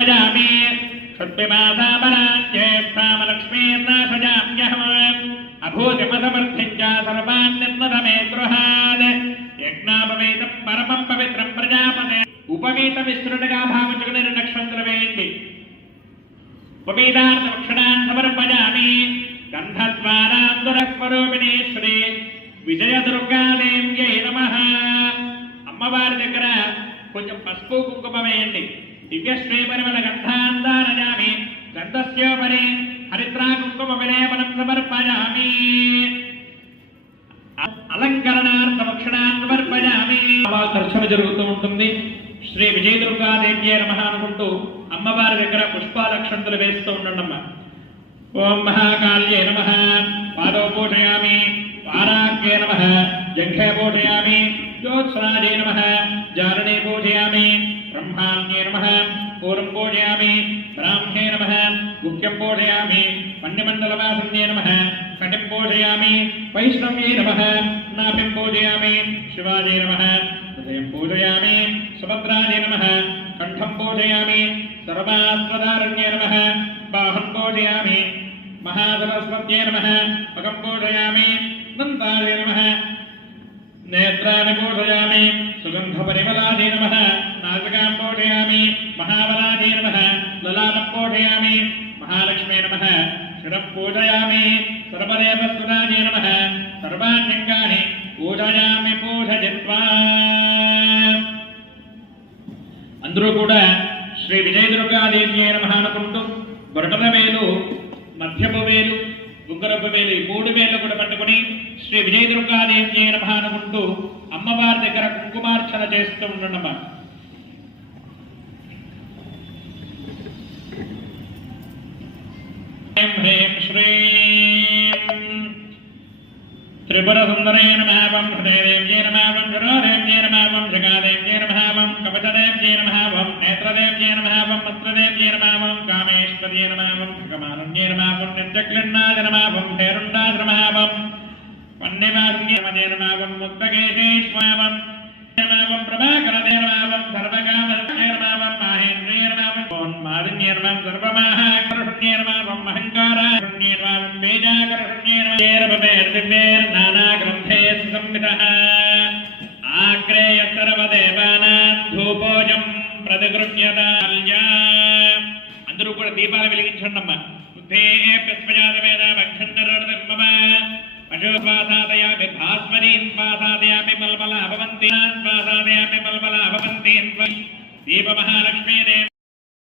जामि षट्पिमासामराज्येष्ठामलक्ष्मीर्नाशजाम्यहम् अभूतिमसमर्थिञ्च सर्वान्निर्मदमे गृहात् यज्ञापवेतं परमं पवित्रं प्रजापते उपवीतमिश्रुटगा भावचुगनिर्नक्षत्रवेति उपवीतार्थभक्षणान् समर्पयामि गन्धद्वारान्दुरस्वरूपिणी श्री विजयदुर्गादेव्यै नमः। అమ్మవారి దగ్గర కొంచెం పసుపు కుంకుమ వేయండి। దివ్యశ్రీపరిమళ గంధాందారయామి గంధస్యోపరి హరిద్రా కుంకుమ విలేపనం సమర్పయామి అలంకరణార్థ భక్షణాన్ సమర్పయామి। దర్శన జరుగుతూ ఉంటుంది। శ్రీ విజయదుర్గాదేవ్యే నమః అనుకుంటూ అమ్మవారి దగ్గర పుష్పాలక్షంతులు వేస్తూ ఉండండమ్మా। ఓం మహాకాళ్యే నమః పాదో పూజయామి వారాగ్యే నమః జంఘే పూజయామి ज्योत्सनाय नमः जारणे पूजयामि ब्रह्माण्ये नमः पूर्वं पूजयामि ब्राह्मणे नमः गुह्यं पूजयामि मण्यमण्डलवासन्ये नमः कटिं पूजयामि वैष्णव्ये नमः नाभिं पूजयामि शिवाय नमः हृदयं पूजयामि सुभद्राय नमः कण्ठं पूजयामि सर्वास्वदारण्ये नमः बाहुं पूजयामि महासरस्वत्यै नमः मखं पूजयामि दन्ताय नमः नेत्राणि पूजयामि सुगन्धपरिमलाय नमः नासिकां पूजयामि महाबलाय नमः ललाटं पूजयामि महालक्ष्मी नमः शिरं पूजयामि सर्वदेवस्तुताय नमः सर्वाण्यङ्गानि पूजयामि पूजयित्वा। అందరూ కూడా శ్రీ విజయదుర్గాదేవ్యే నమః అనుకుంటూ బొటన వేలు మధ్యపు వేలు ఉంగరపు వేలు ఈ మూడు వేలు కూడా పట్టుకుని శ్రీ విజయదుర్గాదేవ్యే నమః అనుకుంటూ అమ్మవారి దగ్గర కుంకుమార్చన చేస్తూ ఉండమ్మా। హ్రీం శ్రీం త్రిపుర సుందరే నమః వం హృదయదేవ్యే నమః వం శిరోదేవ్యే నమః వం జగాదేవ్యే నమః వం కవచదేవ్యే నమః వం నేత్రదేవ్యే నమః వం వస్త్రదేవ్యే నమః వం కామేశ్వర్యే నమః వం భగమానున్యే నమః వం నిత్యక్లిన్నాయ నమః వం హేరుండాయ నమః వం వన్నివాసున్యే నమః వం ముక్తకేశేశ్వరాయ నమః వం ప్రభాకరదే నమః వం సర్వకామదే నమః వం మాహేంద్రియే నమః వం మాలిన్యే నమః సర్వమహాకరుణ్యే నమః వం అహంకారాకరుణ్యే నమః వం వేదాకరుణ్యే నమః దివ్యేర్ నానా గ్రంథే సంహితః ఆగ్రేయ సర్వదేవానాం ధూపోజం ప్రతిగృహ్యత। అందరూ కూడా దీపాలు వెలిగించండి అమ్మా। పశుపాసాదయామి భాస్వరీం పాసాదయామి మల్మల భవంతి దీప మహాలక్ష్మీదేవి